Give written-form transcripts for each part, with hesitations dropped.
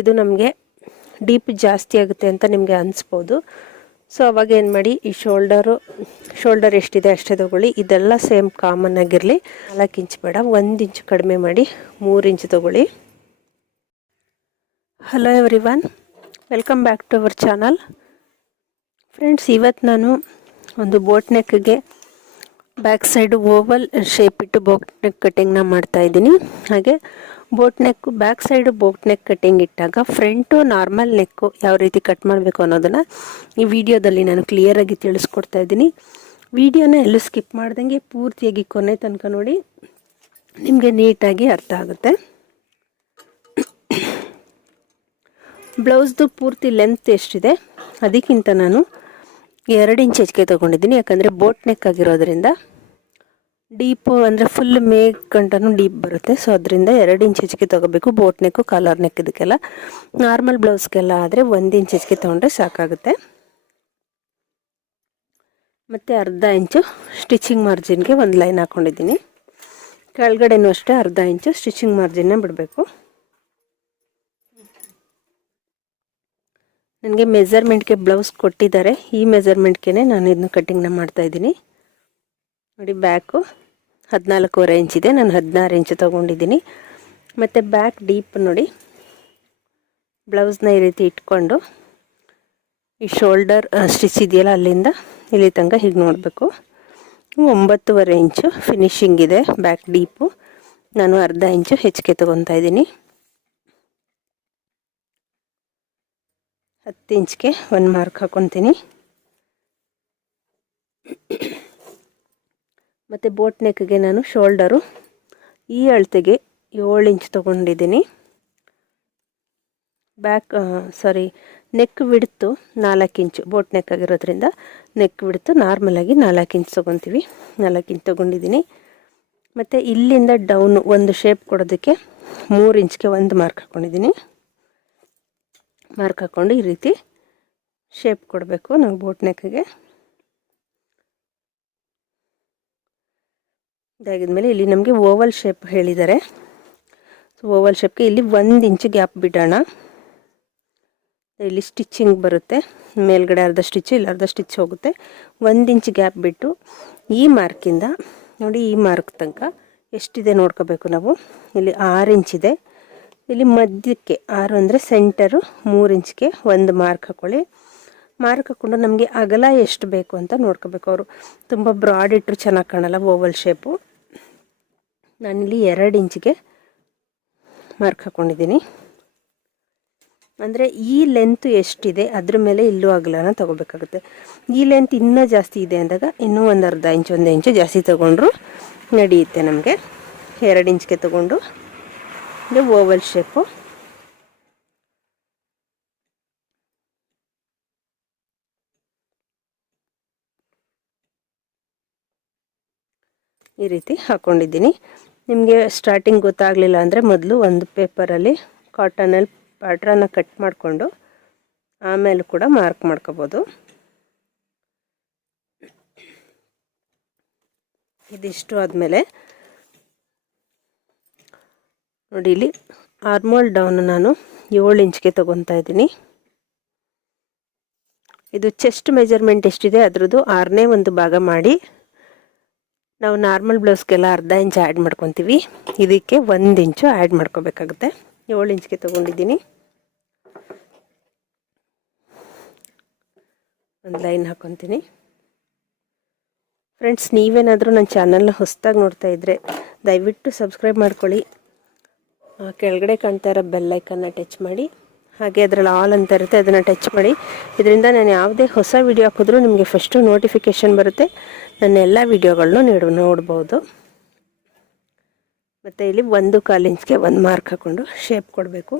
ಇದು ನಮಗೆ ಡೀಪ್ ಜಾಸ್ತಿ ಆಗುತ್ತೆ ಅಂತ ನಿಮಗೆ ಅನಿಸ್ಬೋದು. ಸೊ ಅವಾಗ ಏನು ಮಾಡಿ, ಈ ಶೋಲ್ಡರ್ ಎಷ್ಟಿದೆ ಅಷ್ಟೇ ತೊಗೊಳ್ಳಿ. ಇದೆಲ್ಲ ಸೇಮ್ ಕಾಮನ್ ಆಗಿರಲಿ. 4 ಇಂಚ್ ಬೇಡ, 1 ಇಂಚ್ ಕಡಿಮೆ ಮಾಡಿ 3 ಇಂಚ್ ತೊಗೊಳ್ಳಿ. Hello everyone, welcome back to our channel. Friends, ಇವತ್ತು ನಾನು ಒಂದು ಬೋಟ್ ನೆಕ್ಗೆ ಬ್ಯಾಕ್ ಸೈಡು ಓವಲ್ ಶೇಪ್ ಇಟ್ಟು ಬೋಟ್ ನೆಕ್ ಕಟ್ಟಿಂಗ್ನ ಮಾಡ್ತಾಯಿದ್ದೀನಿ. ಹಾಗೆ boat neck back side boat neck cutting ಇಟ್ಟಾಗ ಫ್ರಂಟು ನಾರ್ಮಲ್ ನೆಕ್ಕು ಯಾವ ರೀತಿ ಕಟ್ ಮಾಡಬೇಕು ಅನ್ನೋದನ್ನು ಈ ವಿಡಿಯೋದಲ್ಲಿ ನಾನು ಕ್ಲಿಯರಾಗಿ ತಿಳಿಸ್ಕೊಡ್ತಾ ಇದ್ದೀನಿ. ವಿಡಿಯೋನ ಎಲ್ಲೂ ಸ್ಕಿಪ್ ಮಾಡ್ದಂಗೆ ಪೂರ್ತಿಯಾಗಿ ಕೊನೆ ತನಕ ನೋಡಿ, ನಿಮಗೆ ನೀಟಾಗಿ ಅರ್ಥ ಆಗುತ್ತೆ. ಬ್ಲೌಸ್ದು ಪೂರ್ತಿ ಲೆಂತ್ ಎಷ್ಟಿದೆ ಅದಕ್ಕಿಂತ ನಾನು 2 ಇಂಚ್ ಹೆಚ್ಚಿಗೆ ತೊಗೊಂಡಿದ್ದೀನಿ. ಯಾಕಂದರೆ ಬೋಟ್ ನೆಕ್ ಆಗಿರೋದ್ರಿಂದ ಡೀಪು ಅಂದರೆ ಫುಲ್ ಮೇಗ್ ಗಂಟನೂ ಡೀಪ್ ಬರುತ್ತೆ. ಸೊ ಅದರಿಂದ 2 ಇಂಚ್ ಹೆಚ್ಚಿಗೆ ತೊಗೋಬೇಕು. ಬೋಟ್ ನೆಕ್ಕು, ಕಾಲರ್ ನೆಕ್ ಇದಕ್ಕೆಲ್ಲ. ನಾರ್ಮಲ್ ಬ್ಲೌಸ್ಗೆಲ್ಲ ಆದರೆ 1 ಇಂಚ್ ಹೆಚ್ಚಿಗೆ ತೊಗೊಂಡ್ರೆ ಸಾಕಾಗುತ್ತೆ. ಮತ್ತು ಅರ್ಧ ಇಂಚು ಸ್ಟಿಚಿಂಗ್ ಮಾರ್ಜಿನ್ಗೆ ಒಂದು ಲೈನ್ ಹಾಕ್ಕೊಂಡಿದ್ದೀನಿ. ಕೆಳಗಡೆನೂ ಅಷ್ಟೇ ಅರ್ಧ ಇಂಚು ಸ್ಟಿಚಿಂಗ್ ಮಾರ್ಜಿನ್ನ ಬಿಡಬೇಕು. ನನಗೆ ಮೆಜರ್ಮೆಂಟ್ಗೆ ಬ್ಲೌಸ್ ಕೊಟ್ಟಿದ್ದಾರೆ. ಈ ಮೆಜರ್ಮೆಂಟ್ಗೆ ನಾನು ಇದನ್ನ ಕಟ್ಟಿಂಗ್ನ ಮಾಡ್ತಾಯಿದ್ದೀನಿ. ನೋಡಿ, ಬ್ಯಾಕು 14.5 ಇಂಚ್ ಇದೆ, ನಾನು 16 ಇಂಚ್ ತೊಗೊಂಡಿದ್ದೀನಿ. ಮತ್ತು ಬ್ಯಾಕ್ ಡೀಪ್ ನೋಡಿ, ಬ್ಲೌಸ್ನ ಈ ರೀತಿ ಇಟ್ಕೊಂಡು ಈ ಶೋಲ್ಡರ್ ಸ್ಟಿಚ್ ಇದೆಯಲ್ಲ ಅಲ್ಲಿಂದ ಇಲ್ಲಿ ತನಕ ಹೀಗೆ ನೋಡಬೇಕು. 9.5 ಇಂಚು ಫಿನಿಶಿಂಗ್ ಇದೆ ಬ್ಯಾಕ್ ಡೀಪು. ನಾನು ಅರ್ಧ ಇಂಚು ಹೆಚ್ಚಿಗೆ ತೊಗೊತಾ ಇದ್ದೀನಿ. 10 ಇಂಚ್ಗೆ ಒಂದು ಮಾರ್ಕ್ ಹಾಕ್ಕೊತೀನಿ. ಮತ್ತು ಬೋಟ್ ನೆಕ್ಗೆ ನಾನು ಶೋಲ್ಡರು ಈ ಅಳತೆಗೆ 7 ಇಂಚ್ ತೊಗೊಂಡಿದ್ದೀನಿ. ನೆಕ್ ವಿಡ್ತು 4 ಇಂಚು. ಬೋಟ್ ನೆಕ್ ಆಗಿರೋದ್ರಿಂದ ನೆಕ್ ವಿಡ್ತು ನಾರ್ಮಲಾಗಿ 4 ಇಂಚ್ ತೊಗೊತೀವಿ. 4 ಇಂಚ್ ತೊಗೊಂಡಿದ್ದೀನಿ. ಮತ್ತು ಇಲ್ಲಿಂದ ಡೌನು ಒಂದು ಶೇಪ್ ಕೊಡೋದಕ್ಕೆ 3 ಇಂಚ್ಗೆ ಒಂದು ಮಾರ್ಕ್ ಹಾಕ್ಕೊಂಡಿದ್ದೀನಿ. ಮಾರ್ಕ್ ಹಾಕ್ಕೊಂಡು ಈ ರೀತಿ ಶೇಪ್ ಕೊಡಬೇಕು ನಾವು ಬೋಟ್ ನೆಕ್ಗೆ. ಇದಾಗಿದ್ಮೇಲೆ ಇಲ್ಲಿ ನಮಗೆ ಓವಲ್ ಶೇಪ್ ಹೇಳಿದ್ದಾರೆ. ಸೊ ಓವಲ್ ಶೇಪ್ಗೆ ಇಲ್ಲಿ 1 ಇಂಚ್ ಗ್ಯಾಪ್ ಬಿಡೋಣ. ಇಲ್ಲಿ ಸ್ಟಿಚಿಂಗ್ ಬರುತ್ತೆ, ಮೇಲ್ಗಡೆ ಅರ್ಧ ಸ್ಟಿಚ್ಚು, ಇಲ್ಲಿ ಅರ್ಧ ಸ್ಟಿಚ್ ಹೋಗುತ್ತೆ. 1 ಇಂಚ್ ಗ್ಯಾಪ್ ಬಿಟ್ಟು ಈ ಮಾರ್ಕಿಂದ ನೋಡಿ, ಈ ಮಾರ್ಕ್ ತನಕ ಎಷ್ಟಿದೆ ನೋಡ್ಕೋಬೇಕು ನಾವು. ಇಲ್ಲಿ 6 ಇಂಚ್ ಇದೆ. ಇಲ್ಲಿ ಮಧ್ಯಕ್ಕೆ 6 ಅಂದರೆ ಸೆಂಟರು 3 ಇಂಚ್ಗೆ ಒಂದು ಮಾರ್ಕ್ ಹಾಕ್ಕೊಳ್ಳಿ. ಮಾರ್ಕ್ ಹಾಕ್ಕೊಂಡು ನಮಗೆ ಅಗಲ ಎಷ್ಟು ಬೇಕು ಅಂತ ನೋಡ್ಕೋಬೇಕು. ಅವರು ತುಂಬ ಬ್ರಾಡ್ ಇಟ್ಟರು ಚೆನ್ನಾಗಿ ಕಾಣಲ್ಲ ಓವಲ್ ಶೇಪು. ನಾನಿಲ್ಲಿ 2 ಇಂಚ್ಗೆ ಮಾರ್ಕ್ ಹಾಕ್ಕೊಂಡಿದ್ದೀನಿ. ಅಂದರೆ ಈ ಲೆಂತ್ ಎಷ್ಟಿದೆ ಅದ್ರ ಮೇಲೆ ಇಲ್ಲೂ ಅಗಲನ ತೊಗೋಬೇಕಾಗುತ್ತೆ. ಈ ಲೆಂತ್ ಇನ್ನೂ ಜಾಸ್ತಿ ಇದೆ ಅಂದಾಗ ಇನ್ನೂ ಒಂದು ಅರ್ಧ ಇಂಚ್ 1 ಇಂಚು ಜಾಸ್ತಿ ತೊಗೊಂಡ್ರು ನಡೆಯುತ್ತೆ ನಮಗೆ. 2 ಇಂಚ್ಗೆ ತೊಗೊಂಡು ಇದು ಓವಲ್ ಶೇಪು. ಈ ರೀತಿ ಹಾಕ್ಕೊಂಡಿದ್ದೀನಿ. ನಿಮಗೆ ಸ್ಟಾರ್ಟಿಂಗ್ ಗೊತ್ತಾಗಲಿಲ್ಲ ಅಂದರೆ ಮೊದಲು ಒಂದು ಪೇಪರಲ್ಲಿ ಕಾಟನಲ್ಲಿ ಪ್ಯಾಟ್ರನ್ನ ಕಟ್ ಮಾಡಿಕೊಂಡು ಆಮೇಲೆ ಕೂಡ ಮಾರ್ಕ್ ಮಾಡ್ಕೋಬೋದು. ಇದಿಷ್ಟು ಆದಮೇಲೆ ನೋಡಿ, ಇಲ್ಲಿ ಆರ್ಮೋಲ್ ಡೌನ್ ನಾನು 7 ಇಂಚ್ಗೆ ತೊಗೊತಾ ಇದ್ದೀನಿ. ಇದು ಚೆಸ್ಟ್ ಮೆಜರ್ಮೆಂಟ್ ಎಷ್ಟಿದೆ ಅದರದ್ದು 6ನೇ ಒಂದು ಭಾಗ ಮಾಡಿ ನಾವು ನಾರ್ಮಲ್ ಬ್ಲೌಸ್ಗೆಲ್ಲ ಅರ್ಧ ಇಂಚ್ ಆ್ಯಡ್ ಮಾಡ್ಕೊತೀವಿ. ಇದಕ್ಕೆ 1 ಇಂಚು ಆ್ಯಡ್ ಮಾಡ್ಕೋಬೇಕಾಗುತ್ತೆ. 7 ಇಂಚ್ಗೆ ತೊಗೊಂಡಿದ್ದೀನಿ. ಒಂದು ಲೈನ್ ಹಾಕ್ಕೊತೀನಿ. ಫ್ರೆಂಡ್ಸ್, ನೀವೇನಾದರೂ ನನ್ನ ಚಾನಲ್ನ ಹೊಸದಾಗಿ ನೋಡ್ತಾ ಇದ್ದರೆ ದಯವಿಟ್ಟು ಸಬ್ಸ್ಕ್ರೈಬ್ ಮಾಡ್ಕೊಳ್ಳಿ. ಕೆಳಗಡೆ ಕಾಣ್ತಾ ಇರೋ ಬೆಲ್ ಐಕನ್ನ ಟಚ್ ಮಾಡಿ, ಹಾಗೆ ಅದರಲ್ಲಿ ಆಲ್ ಅಂತ ಇರುತ್ತೆ ಅದನ್ನು ಟಚ್ ಮಾಡಿ. ಇದರಿಂದ ನಾನು ಯಾವುದೇ ಹೊಸ ವಿಡಿಯೋ ಹಾಕಿದ್ರೂ ನಿಮಗೆ ಫಸ್ಟು ನೋಟಿಫಿಕೇಷನ್ ಬರುತ್ತೆ. ನನ್ನ ಎಲ್ಲ ವಿಡಿಯೋಗಳನ್ನೂ ನೋಡ್ಬೋದು. ಮತ್ತು ಇಲ್ಲಿ 1.25 ಇಂಚ್ಗೆ ಒಂದು ಮಾರ್ಕ್ ಹಾಕ್ಕೊಂಡು ಶೇಪ್ ಕೊಡಬೇಕು.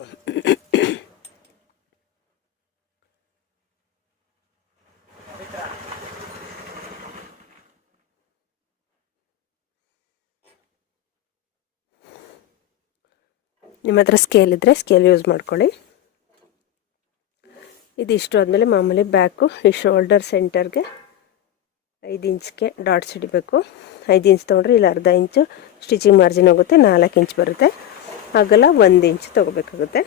ನಿಮ್ಮ ಹತ್ರ ಸ್ಕೇಲ್ ಇದ್ದರೆ ಸ್ಕೇಲ್ ಯೂಸ್ ಮಾಡ್ಕೊಳ್ಳಿ. ಇದಿಷ್ಟು ಆದಮೇಲೆ ಮಾಮೂಲಿ ಬ್ಯಾಕು ಈ ಶೋಲ್ಡರ್ ಸೆಂಟರ್ಗೆ 5 ಇಂಚ್ಗೆ ಡಾಟ್ಸ್ ಹಿಡಿಬೇಕು. 5 ಇಂಚ್ ತೊಗೊಂಡ್ರೆ ಇಲ್ಲಿ ಅರ್ಧ ಇಂಚು ಸ್ಟಿಚಿಂಗ್ ಮಾರ್ಜಿನ್ ಹೋಗುತ್ತೆ, 4 ಇಂಚ್ ಬರುತ್ತೆ. ಅಗಲ 1 ಇಂಚ್ ತೊಗೋಬೇಕಾಗುತ್ತೆ.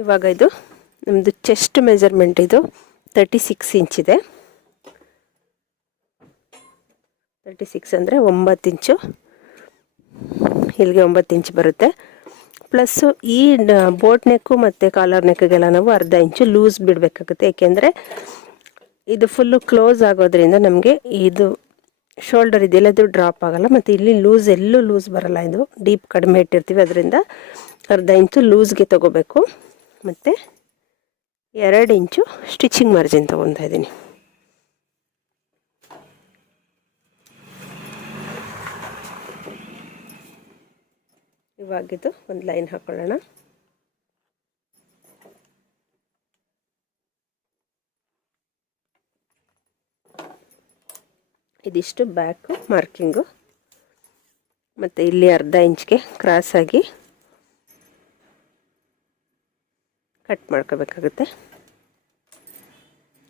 ಇವಾಗ ಇದು ನಮ್ಮದು ಚೆಸ್ಟ್ ಮೆಜರ್ಮೆಂಟ್ ಇದು 36 ಇಂಚಿದೆ. 36 ಅಂದರೆ 9 ಇಂಚು, ಇಲ್ಲಿಗೆ 9 ಇಂಚು ಬರುತ್ತೆ. ಪ್ಲಸ್ಸು ಈ ಬೋಟ್ ನೆಕ್ಕು ಮತ್ತು ಕಾಲರ್ ನೆಕ್ಗೆಲ್ಲ ನಾವು ಅರ್ಧ ಇಂಚು ಲೂಸ್ ಬಿಡಬೇಕಾಗುತ್ತೆ. ಏಕೆಂದರೆ ಇದು ಫುಲ್ಲು ಕ್ಲೋಸ್ ಆಗೋದ್ರಿಂದ ನಮಗೆ ಇದು ಶೋಲ್ಡರ್ ಇದೆಲ್ಲ ಇದು ಡ್ರಾಪ್ ಆಗಲ್ಲ, ಮತ್ತು ಇಲ್ಲಿ ಲೂಸ್ ಎಲ್ಲೂ ಲೂಸ್ ಬರಲ್ಲ. ಇದು ಡೀಪ್ ಕಡಿಮೆ ಇಟ್ಟಿರ್ತೀವಿ, ಅದರಿಂದ ಅರ್ಧ ಇಂಚು ಲೂಸ್ಗೆ ತೊಗೋಬೇಕು. ಮತ್ತು 2 ಇಂಚು ಸ್ಟಿಚಿಂಗ್ ಮಾರ್ಜಿನ್ ತೊಗೊತಾ ಇದ್ದೀನಿ. ಇವಾಗಿದ್ದು ಒಂದು ಲೈನ್ ಹಾಕೊಳ್ಳೋಣ. ಇದಿಷ್ಟು ಬ್ಯಾಕು ಮಾರ್ಕಿಂಗು, ಮತ್ತು ಇಲ್ಲಿ ಅರ್ಧ ಇಂಚ್ಗೆ ಕ್ರಾಸಾಗಿ ಕಟ್ ಮಾಡ್ಕೋಬೇಕಾಗುತ್ತೆ.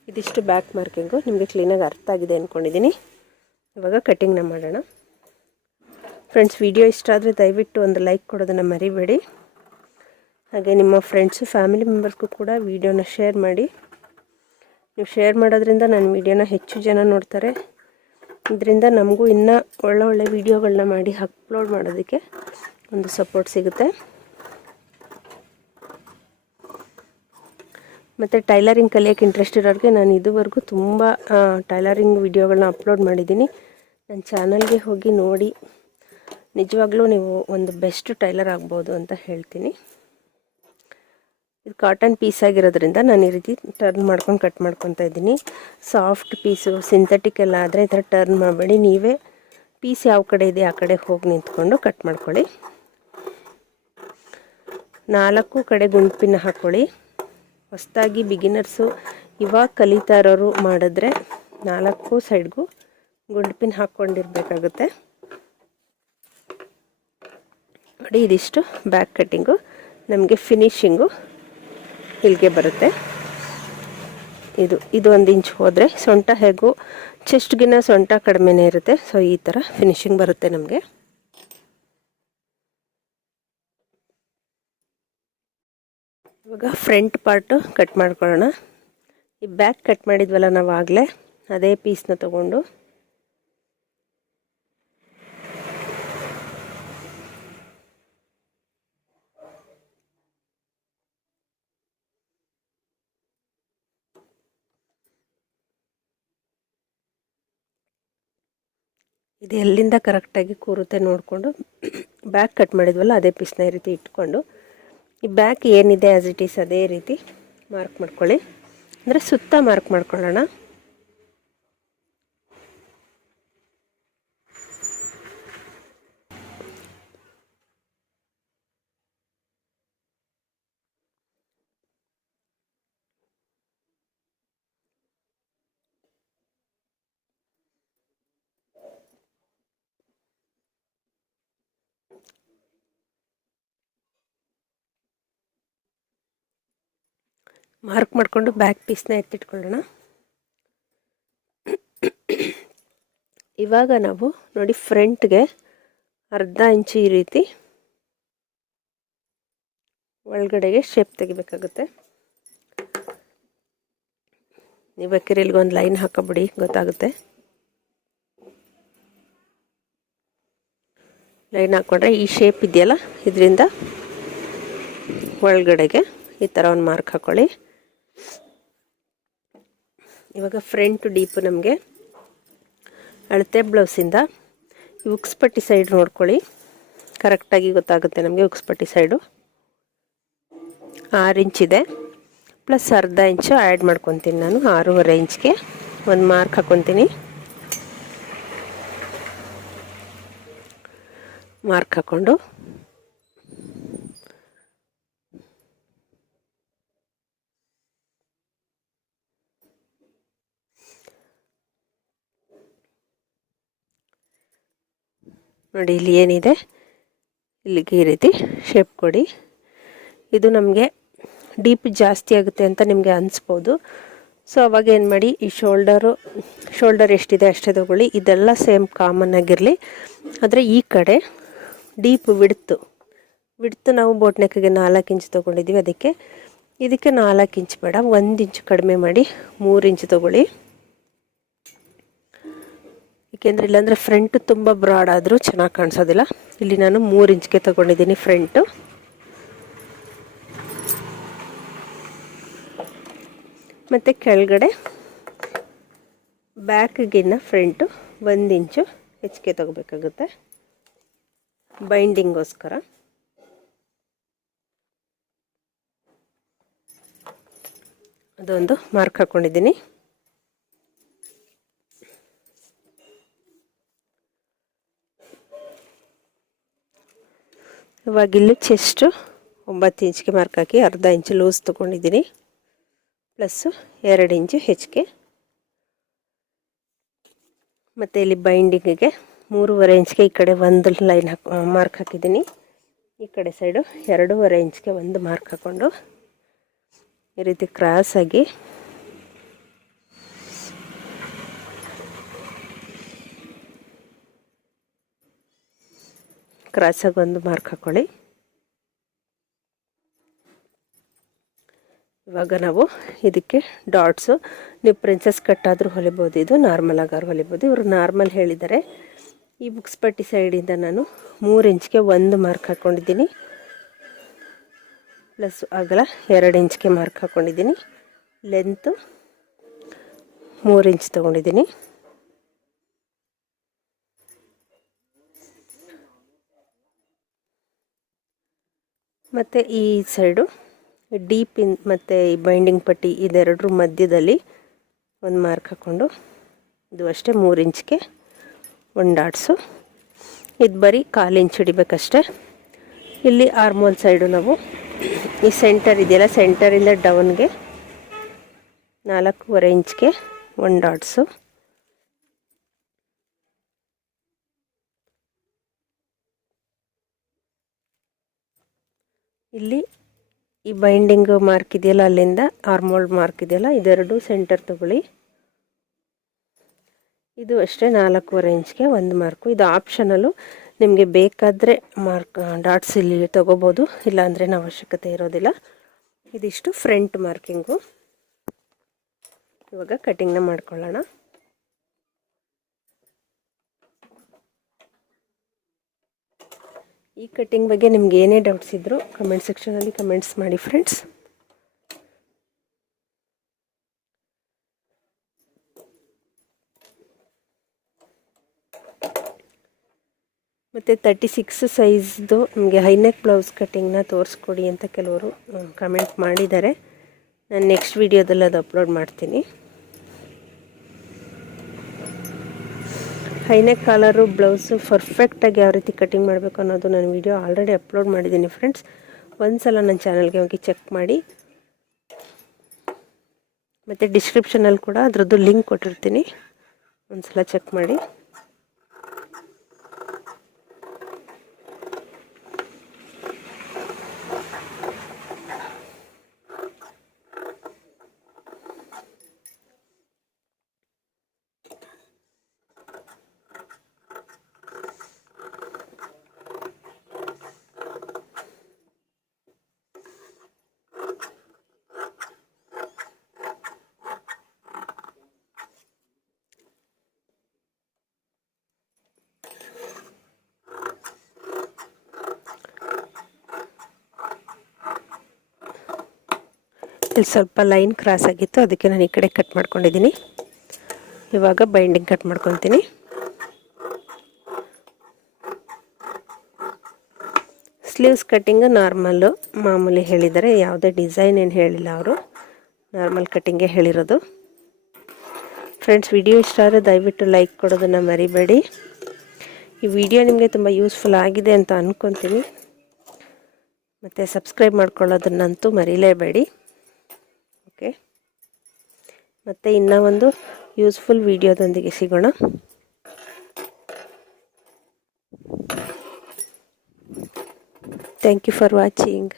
ಇದಿಷ್ಟು ಬ್ಯಾಕ್ ಮಾರ್ಕಿಂಗು. ನಿಮಗೆ ಕ್ಲೀನಾಗಿ ಅರ್ಥ ಆಗಿದೆ ಅಂದ್ಕೊಂಡಿದ್ದೀನಿ. ಇವಾಗ ಕಟ್ಟಿಂಗ್ನ ಮಾಡೋಣ. ಫ್ರೆಂಡ್ಸ್, ವಿಡಿಯೋ ಇಷ್ಟ ಆದರೆ ದಯವಿಟ್ಟು ಒಂದು ಲೈಕ್ ಕೊಡೋದನ್ನು ಮರಿಬೇಡಿ. ಹಾಗೆ ನಿಮ್ಮ ಫ್ರೆಂಡ್ಸು ಫ್ಯಾಮಿಲಿ ಮೆಂಬರ್ಸ್ಗೂ ಕೂಡ ವಿಡಿಯೋನ ಶೇರ್ ಮಾಡಿ. ನೀವು ಶೇರ್ ಮಾಡೋದ್ರಿಂದ ನನ್ನ ವಿಡಿಯೋನ ಹೆಚ್ಚು ಜನ ನೋಡ್ತಾರೆ. ಇದರಿಂದ ನಮಗೂ ಇನ್ನೂ ಒಳ್ಳೆ ವಿಡಿಯೋಗಳನ್ನ ಮಾಡಿ ಅಪ್ಲೋಡ್ ಮಾಡೋದಕ್ಕೆ ಒಂದು ಸಪೋರ್ಟ್ ಸಿಗುತ್ತೆ. ಮತ್ತು ಟೈಲರಿಂಗ್ ಕಲಿಯೋಕ್ಕೆ ಇಂಟ್ರೆಸ್ಟ್ ಇರೋರಿಗೆ ನಾನು ಇದುವರೆಗೂ ತುಂಬ ಟೈಲರಿಂಗ್ ವಿಡಿಯೋಗಳನ್ನ ಅಪ್ಲೋಡ್ ಮಾಡಿದ್ದೀನಿ. ನನ್ನ ಚಾನಲ್ಗೆ ಹೋಗಿ ನೋಡಿ. ನಿಜವಾಗ್ಲೂ ನೀವು ಒಂದು ಬೆಸ್ಟ್ ಟೈಲರ್ ಆಗ್ಬೋದು ಅಂತ ಹೇಳ್ತೀನಿ. ಇದು ಕಾಟನ್ ಪೀಸ್ ಆಗಿರೋದ್ರಿಂದ ನಾನು ಈ ರೀತಿ ಟರ್ನ್ ಮಾಡ್ಕೊಂಡು ಕಟ್ ಮಾಡ್ಕೊತಾ ಇದ್ದೀನಿ. ಸಾಫ್ಟ್ ಪೀಸು ಸಿಂಥೆಟಿಕ್ ಎಲ್ಲ ಆದರೆ ಈ ಥರ ಟರ್ನ್ ಮಾಡಬೇಡಿ. ನೀವೇ ಪೀಸ್ ಯಾವ ಕಡೆ ಇದೆ ಆ ಕಡೆ ಹೋಗಿ ನಿಂತ್ಕೊಂಡು ಕಟ್ ಮಾಡ್ಕೊಳ್ಳಿ. 4 ಕಡೆ ಗುಂಪಿನ ಹಾಕ್ಕೊಳ್ಳಿ. ಹೊಸದಾಗಿ ಬಿಗಿನರ್ಸು ಇವಾಗ ಕಲಿತಾ ಇರೋರು ಮಾಡಿದ್ರೆ 4 ಸೈಡ್ಗೂ ಗುಂಡ್ಪಿನ್ ಹಾಕ್ಕೊಂಡಿರ್ಬೇಕಾಗುತ್ತೆ. ನೋಡಿ, ಇದಿಷ್ಟು ಬ್ಯಾಕ್ ಕಟ್ಟಿಂಗು. ನಮಗೆ ಫಿನಿಶಿಂಗು ಇಲ್ಲಿಗೆ ಬರುತ್ತೆ. ಇದು 1 ಇಂಚ್ ಹೋದರೆ ಸೊಂಟ ಹೇಗೂ ಚೆಸ್ಟ್ಗಿನ್ನ ಸೊಂಟ ಕಡಿಮೆನೇ ಇರುತ್ತೆ. ಸೊ ಈ ಥರ ಫಿನಿಶಿಂಗ್ ಬರುತ್ತೆ ನಮಗೆ. ಇವಾಗ ಫ್ರಂಟ್ ಪಾರ್ಟು ಕಟ್ ಮಾಡ್ಕೊಳ್ಳೋಣ. ಈ ಬ್ಯಾಕ್ ಕಟ್ ಮಾಡಿದ್ವಲ್ಲ ನಾವು ಆಗಲೇ, ಅದೇ ಪೀಸ್ನ ತಗೊಂಡು ಇದು ಎಲ್ಲಿಂದ ಕರೆಕ್ಟಾಗಿ ಕೂರುತ್ತೆ ನೋಡಿಕೊಂಡು ಬ್ಯಾಕ್ ಕಟ್ ಮಾಡಿದ್ವಲ್ಲ ಅದೇ ಪೀಸ್ನ ಈ ರೀತಿ ಇಟ್ಕೊಂಡು ಈ ಬ್ಯಾಕ್ ಏನಿದೆ ಆ್ಯಸ್ ಇಟ್ ಈಸ್ ಅದೇ ರೀತಿ ಮಾರ್ಕ್ ಮಾಡ್ಕೊಳ್ಳಿ. ಅಂದರೆ ಸುತ್ತ ಮಾರ್ಕ್ ಮಾಡ್ಕೊಳ್ಳೋಣ. ಮಾರ್ಕ್ ಮಾಡಿಕೊಂಡು ಬ್ಯಾಕ್ ಪೀಸ್ನ ಎತ್ತಿಟ್ಕೊಳ್ಳೋಣ. ಇವಾಗ ನಾವು ನೋಡಿ ಫ್ರಂಟ್ಗೆ ಅರ್ಧ ಇಂಚು ಈ ರೀತಿ ಒಳಗಡೆಗೆ ಶೇಪ್ ತೆಗಿಬೇಕಾಗುತ್ತೆ. ನೀವು ಬೇಕಾದ್ರೆ ಇಲ್ಲಿಗೊಂದು ಲೈನ್ ಹಾಕೋಬಿಡಿ, ಗೊತ್ತಾಗುತ್ತೆ. ಲೈನ್ ಹಾಕ್ಕೊಂಡ್ರೆ ಈ ಶೇಪ್ ಇದೆಯಲ್ಲ, ಇದರಿಂದ ಒಳಗಡೆಗೆ ಈ ಥರ ಒಂದು ಮಾರ್ಕ್ ಹಾಕ್ಕೊಳ್ಳಿ. ಇವಾಗ ಫ್ರಂಟ್ ಡೀಪು ನಮಗೆ ಅಳತೆ ಬ್ಲೌಸಿಂದ ಈ ಉಕ್ಸ್ಪಟ್ಟಿ ಸೈಡ್ ನೋಡ್ಕೊಳ್ಳಿ. ಕರೆಕ್ಟಾಗಿ ಗೊತ್ತಾಗುತ್ತೆ ನಮಗೆ. ಉಕ್ಸ್ಪಟ್ಟಿ ಸೈಡು 6 ಇಂಚಿದೆ, ಪ್ಲಸ್ ಅರ್ಧ ಇಂಚು ಆ್ಯಡ್ ಮಾಡ್ಕೊತೀನಿ ನಾನು. 6.5 ಇಂಚ್ಗೆ ಒಂದು ಮಾರ್ಕ್ ಹಾಕ್ಕೊತೀನಿ. ಮಾರ್ಕ್ ಹಾಕ್ಕೊಂಡು ನೋಡಿ ಇಲ್ಲಿ ಏನಿದೆ ಇಲ್ಲಿಗೆ ಈ ರೀತಿ ಶೇಪ್ ಕೊಡಿ. ಇದು ನಮಗೆ ಡೀಪ್ ಜಾಸ್ತಿ ಆಗುತ್ತೆ ಅಂತ ನಿಮಗೆ ಅನಿಸ್ಬೋದು. ಸೊ ಅವಾಗ ಏನು ಮಾಡಿ, ಈ ಶೋಲ್ಡರ್ ಎಷ್ಟಿದೆ ಅಷ್ಟೇ ತಗೊಳ್ಳಿ. ಇದೆಲ್ಲ ಸೇಮ್ ಕಾಮನ್ ಆಗಿರಲಿ. ಆದರೆ ಈ ಕಡೆ ಡೀಪ್ ವಿಡ್ತು ನಾವು ಬೋಟ್ ನೆಕ್ಗೆ 4 ಇಂಚ್ ತೊಗೊಂಡಿದ್ದೀವಿ. ಅದಕ್ಕೆ ಇದಕ್ಕೆ 4 ಇಂಚ್ ಬೇಡ, 1 ಇಂಚ್ ಕಡಿಮೆ ಮಾಡಿ 3 ಇಂಚ್ ತೊಗೊಳ್ಳಿ. ಏಕೆಂದರೆ ಇಲ್ಲಾಂದರೆ ಫ್ರಂಟ್ ತುಂಬ ಬ್ರಾಡ್ ಆದರೂ ಚೆನ್ನಾಗಿ ಕಾಣಿಸೋದಿಲ್ಲ. ಇಲ್ಲಿ ನಾನು 3 ಇಂಚ್ಗೆ ತೊಗೊಂಡಿದ್ದೀನಿ ಫ್ರಂಟು. ಮತ್ತು ಕೆಳಗಡೆ ಬ್ಯಾಕ್ಗಿನ್ನ ಫ್ರಂಟು 1 ಇಂಚು ಹೆಚ್ಚಿಗೆ ತೊಗೋಬೇಕಾಗುತ್ತೆ ಬೈಂಡಿಂಗೋಸ್ಕರ. ಅದೊಂದು ಮಾರ್ಕ್ ಹಾಕ್ಕೊಂಡಿದ್ದೀನಿ. ಇವಾಗ ಇಲ್ಲಿ ಚೆಸ್ಟು 9 ಇಂಚ್ಗೆ ಮಾರ್ಕ್ ಹಾಕಿ ಅರ್ಧ ಇಂಚು ಲೂಸ್ ತೊಗೊಂಡಿದ್ದೀನಿ, ಪ್ಲಸ್ಸು 2 ಇಂಚು ಹೆಚ್ಚಿಗೆ. ಮತ್ತು ಇಲ್ಲಿ ಬೈಂಡಿಂಗಿಗೆ 3.5 ಇಂಚ್ಗೆ ಈ ಕಡೆ ಒಂದು ಲೈನ್ ಮಾರ್ಕ್ ಹಾಕಿದ್ದೀನಿ. ಈ ಕಡೆ ಸೈಡು 2.5 ಇಂಚ್ಗೆ ಒಂದು ಮಾರ್ಕ್ ಹಾಕ್ಕೊಂಡು ಈ ರೀತಿ ಕ್ರಾಸಾಗಿ ಒಂದು ಮಾರ್ಕ್ ಹಾಕ್ಕೊಳ್ಳಿ. ಇವಾಗ ನಾವು ಇದಕ್ಕೆ ಡಾಟ್ಸು, ನೀವು ಪ್ರಿನ್ಸಸ್ ಕಟ್ ಆದರೂ ಹೊಲಿಬೋದು, ಇದು ನಾರ್ಮಲ್ ಆಗಾರು ಹೊಲಿಬೋದು. ಇವರು ನಾರ್ಮಲ್ ಹೇಳಿದ್ದಾರೆ. ಈ ಬುಕ್ಸ್ ಪಟ್ಟಿ ಸೈಡಿಂದ ನಾನು 3 ಇಂಚ್ಗೆ ಒಂದು ಮಾರ್ಕ್ ಹಾಕ್ಕೊಂಡಿದ್ದೀನಿ, ಪ್ಲಸ್ ಅಗಲ 2 ಇಂಚ್ಗೆ ಮಾರ್ಕ್ ಹಾಕ್ಕೊಂಡಿದ್ದೀನಿ. ಲೆಂತು 3 ಇಂಚ್ ತೊಗೊಂಡಿದ್ದೀನಿ. ಮತ್ತು ಈ ಸೈಡು ಡೀಪ್ ಮತ್ತು ಈ ಬೈಂಡಿಂಗ್ ಪಟ್ಟಿ ಇದೆರಡರ ಮಧ್ಯದಲ್ಲಿ ಒಂದು ಮಾರ್ಕ್ ಹಾಕ್ಕೊಂಡು ಇದು ಅಷ್ಟೇ 3 ಇಂಚ್ಗೆ ಒಂದು ಡಾಟ್ಸು. ಇದು ಬರೀ 1/4 ಇಂಚ್ ಹಿಡಿಬೇಕಷ್ಟೆ. ಇಲ್ಲಿ ಆರ್ಮೋಲ್ ಸೈಡು ನಾವು ಈ ಸೆಂಟರ್ ಇದೆಯಲ್ಲ, ಸೆಂಟರಿಂದ ಡೌನ್ಗೆ 4.5 ಇಂಚ್ಗೆ ಒಂದು ಡಾಟ್ಸು. ಇಲ್ಲಿ ಈ ಬೈಂಡಿಂಗ್ ಮಾರ್ಕ್ ಇದೆಯಲ್ಲ, ಅಲ್ಲಿಂದ ಆರ್ಮೋಲ್ ಮಾರ್ಕ್ ಇದೆಯಲ್ಲ, ಇದೆರಡು ಸೆಂಟರ್ ತಗೊಳ್ಳಿ. ಇದು ಅಷ್ಟೇ 4.5 ಇಂಚ್ಗೆ ಒಂದು ಮಾರ್ಕು. ಇದು ಆಪ್ಷನಲ್ಲು, ನಿಮಗೆ ಬೇಕಾದರೆ ಮಾರ್ಕ್ ಡಾಟ್ಸ್ ಇಲ್ಲಿ ತೊಗೋಬೋದು, ಇಲ್ಲಾಂದರೆ ಅವಶ್ಯಕತೆ ಇರೋದಿಲ್ಲ. ಇದಿಷ್ಟು ಫ್ರಂಟ್ ಮಾರ್ಕಿಂಗು. ಇವಾಗ ಕಟಿಂಗ್ನ ಮಾಡ್ಕೊಳ್ಳೋಣ. ಈ ಕಟ್ಟಿಂಗ್ ಬಗ್ಗೆ ನಿಮ್ಗೆ ಏನೇ ಡೌಟ್ಸ್ ಇದ್ದರೂ ಕಮೆಂಟ್ ಸೆಕ್ಷನಲ್ಲಿ ಕಮೆಂಟ್ಸ್ ಮಾಡಿ ಫ್ರೆಂಡ್ಸ್. ಮತ್ತು 36 ಸೈಜ್ದು ನಿಮಗೆ ಹೈನೆಕ್ ಬ್ಲೌಸ್ ಕಟ್ಟಿಂಗ್ನ ತೋರಿಸ್ಕೊಡಿ ಅಂತ ಕೆಲವರು ಕಮೆಂಟ್ ಮಾಡಿದ್ದಾರೆ. ನಾನು ನೆಕ್ಸ್ಟ್ ವೀಡಿಯೋದಲ್ಲಿ ಅದು ಅಪ್ಲೋಡ್ ಮಾಡ್ತೀನಿ. ಹೈನೆಕ್ ಕಾಲರು ಬ್ಲೌಸು ಪರ್ಫೆಕ್ಟಾಗಿ ಯಾವ ರೀತಿ ಕಟಿಂಗ್ ಮಾಡಬೇಕು ಅನ್ನೋದು ನಾನು ವಿಡಿಯೋ ಆಲ್ರೆಡಿ ಅಪ್ಲೋಡ್ ಮಾಡಿದ್ದೀನಿ ಫ್ರೆಂಡ್ಸ್. ಒಂದು ಸಲ ನನ್ನ ಚಾನಲ್ಗೆ ಹೋಗಿ ಚೆಕ್ ಮಾಡಿ. ಮತ್ತು ಡಿಸ್ಕ್ರಿಪ್ಷನಲ್ಲಿ ಕೂಡ ಅದರದ್ದು ಲಿಂಕ್ ಕೊಟ್ಟಿರ್ತೀನಿ, ಒಂದು ಸಲ ಚೆಕ್ ಮಾಡಿ. ಇಲ್ಲಿ ಸ್ವಲ್ಪ ಲೈನ್ ಕ್ರಾಸ್ ಆಗಿತ್ತು, ಅದಕ್ಕೆ ನಾನು ಈ ಕಡೆ ಕಟ್ ಮಾಡ್ಕೊಂಡಿದ್ದೀನಿ. ಇವಾಗ ಬೈಂಡಿಂಗ್ ಕಟ್ ಮಾಡ್ಕೊತೀನಿ. ಸ್ಲೀವ್ಸ್ ಕಟ್ಟಿಂಗ್ ನಾರ್ಮಲ್ಲು ಮಾಮೂಲಿ ಹೇಳಿದ್ದಾರೆ, ಯಾವುದೇ ಡಿಸೈನ್ ಏನು ಹೇಳಿಲ್ಲ ಅವರು, ನಾರ್ಮಲ್ ಕಟ್ಟಿಂಗೇ ಹೇಳಿರೋದು. ಫ್ರೆಂಡ್ಸ್, ವಿಡಿಯೋ ಇಷ್ಟ ಆದರೆ ದಯವಿಟ್ಟು ಲೈಕ್ ಕೊಡೋದನ್ನು ಮರಿಬೇಡಿ. ಈ ವಿಡಿಯೋ ನಿಮಗೆ ತುಂಬ ಯೂಸ್ಫುಲ್ ಆಗಿದೆ ಅಂತ ಅಂದ್ಕೊತೀನಿ. ಮತ್ತು ಸಬ್ಸ್ಕ್ರೈಬ್ ಮಾಡ್ಕೊಳ್ಳೋದನ್ನಂತೂ ಮರಿಲೇಬೇಡಿ. ಓಕೆ, ಮತ್ತು ಇನ್ನೂ ಒಂದು ಯೂಸ್ಫುಲ್ ವಿಡಿಯೋದೊಂದಿಗೆ ಸಿಗೋಣ. Thank you for watching.